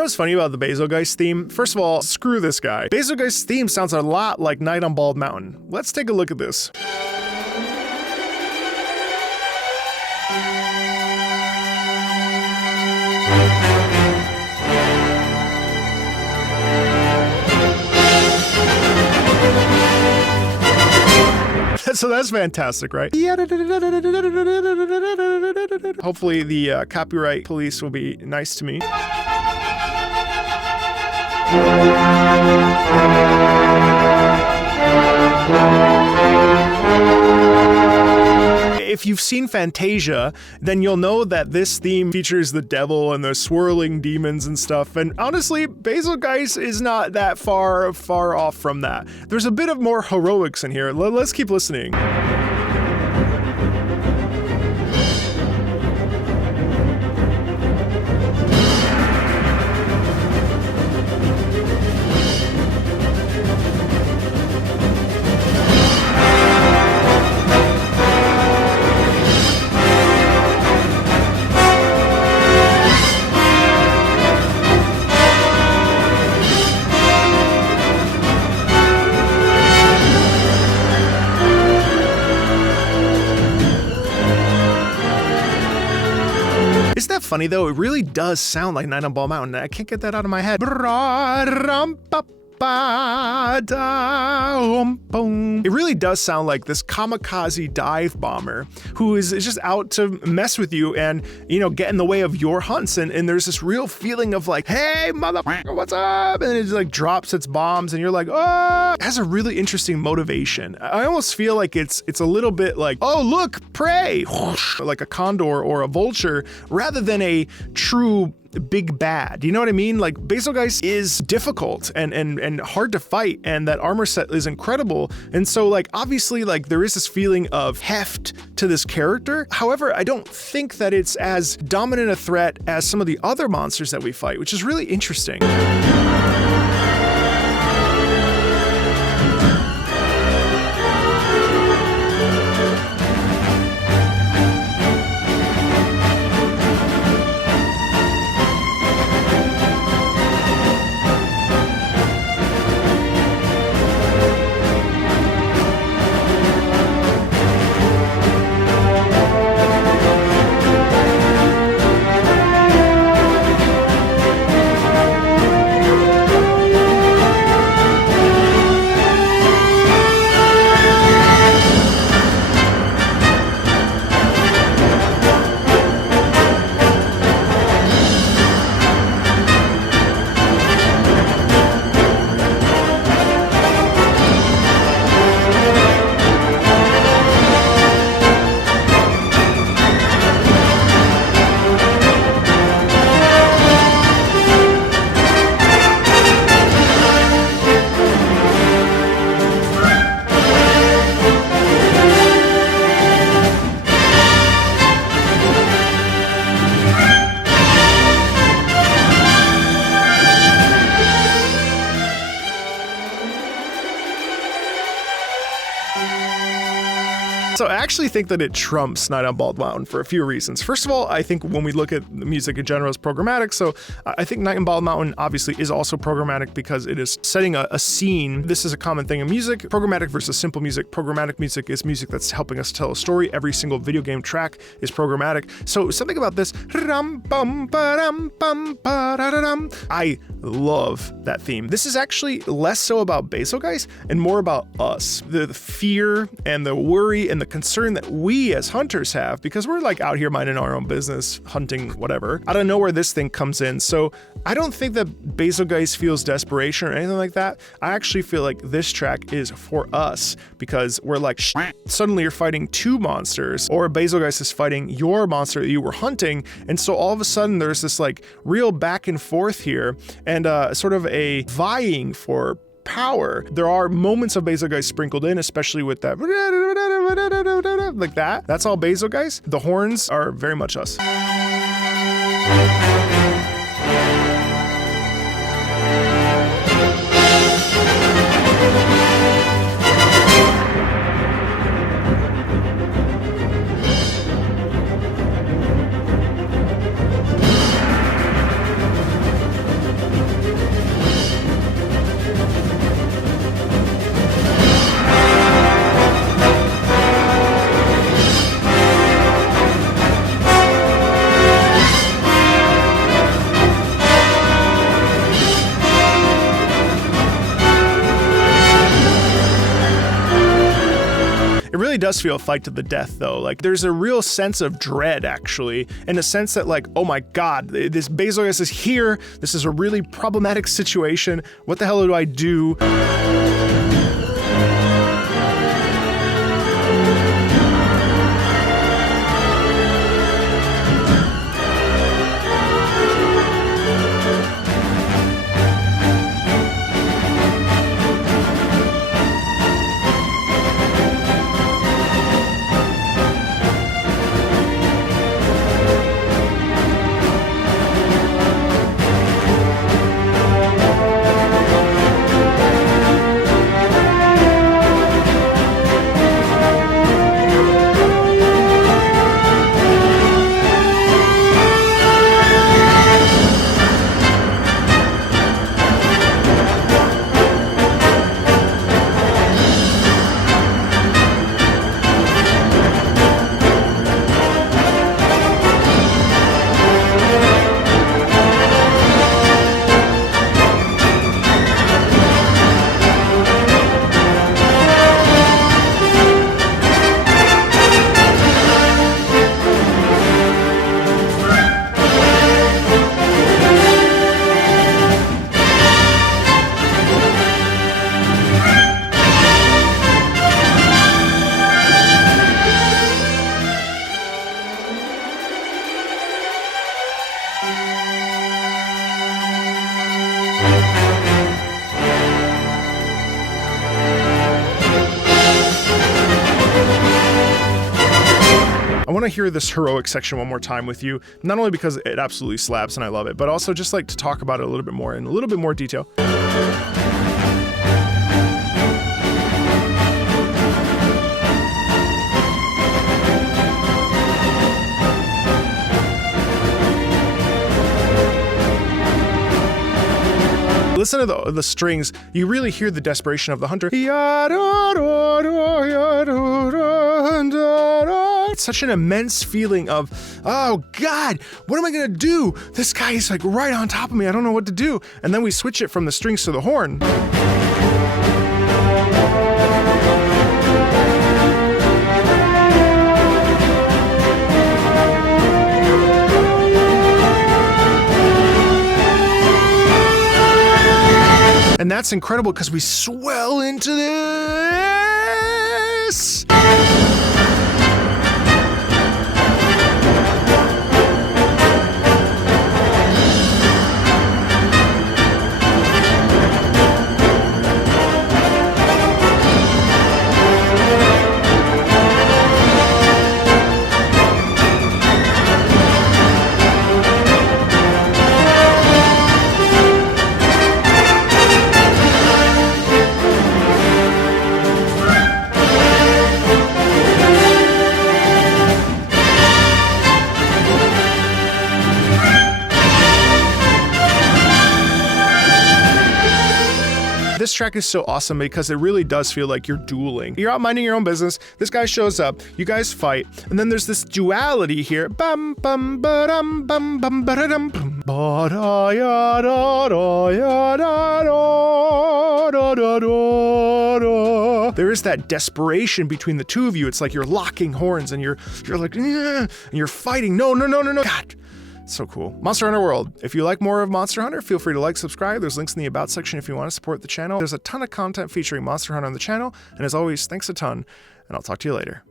know what's funny about the Bazelgeuse theme? First of all, screw this guy. Bazelgeuse theme sounds a lot like Night on Bald Mountain. Let's take a look at this. So that's fantastic, right? Hopefully the copyright police will be nice to me. If you've seen Fantasia, then you'll know that this theme features the devil and the swirling demons and stuff. And honestly, Bazelgeuse is not that far off from that. There's a bit of more heroics in here. Let's keep listening. Isn't that funny though? It really does sound like Night on Bald Mountain. I can't get that out of my head. It really does sound like this kamikaze dive bomber who is just out to mess with you and, you know, get in the way of your hunts. And there's this real feeling of like, hey, motherfucker, what's up? And it just like drops its bombs and you're like, oh, it has a really interesting motivation. I almost feel like it's a little bit like, oh, look, prey, like a condor or a vulture, rather than a true big bad. You know what I mean? Like Bazelgeuse is difficult and hard to fight, and that armor set is incredible. And so like obviously like there is this feeling of heft to this character. However, I don't think that it's as dominant a threat as some of the other monsters that we fight, which is really interesting. So I actually think that it trumps Night on Bald Mountain for a few reasons. First of all, I think when we look at the music in general, it's programmatic. So I think Night on Bald Mountain obviously is also programmatic because it is setting a scene. This is a common thing in music. Programmatic versus simple music. Programmatic music is music that's helping us tell a story. Every single video game track is programmatic. So something about this. I love that theme. This is actually less so about Bazelgeuse and more about us. The fear and the worry and the concern that we as hunters have, because we're like out here minding our own business, hunting, whatever. I don't know where this thing comes in. So I don't think that Bazelgeuse feels desperation or anything like that. I actually feel like this track is for us because we're like, suddenly you're fighting two monsters, or Bazelgeuse is fighting your monster that you were hunting. And so all of a sudden there's this like real back and forth here and sort of a vying for power. There are moments of Bazelgeuse sprinkled in, especially with that like that. That's all Bazelgeuse. The horns are very much us. really does feel a fight to the death, though. Like, there's a real sense of dread, actually, in a sense that, like, oh my god, this Bazelgeuse is here. This is a really problematic situation. What the hell do I do? I want to hear this heroic section one more time with you, not only because it absolutely slaps and I love it, but also just like to talk about it a little bit more in a little bit more detail. Listen to the strings. You really hear the desperation of the hunter. It's such an immense feeling of, oh God, what am I gonna do? This guy is like right on top of me. I don't know what to do. And then we switch it from the strings to the horn. And that's incredible because we swell into this. This track is so awesome because it really does feel like you're dueling. You're out minding your own business. This guy shows up, you guys fight, and then there's this duality here. Bum bum ba-dum bum bum ba-da-dum bum ba-da-ya-da-da-ya-da-da-da-da. There is that desperation between the two of you. It's like you're locking horns and you're like, and you're fighting. No. God. So cool. Monster Hunter World. If you like more of Monster Hunter, feel free to like, subscribe. There's links in the About section if you want to support the channel. There's a ton of content featuring Monster Hunter on the channel. And as always, thanks a ton, and I'll talk to you later.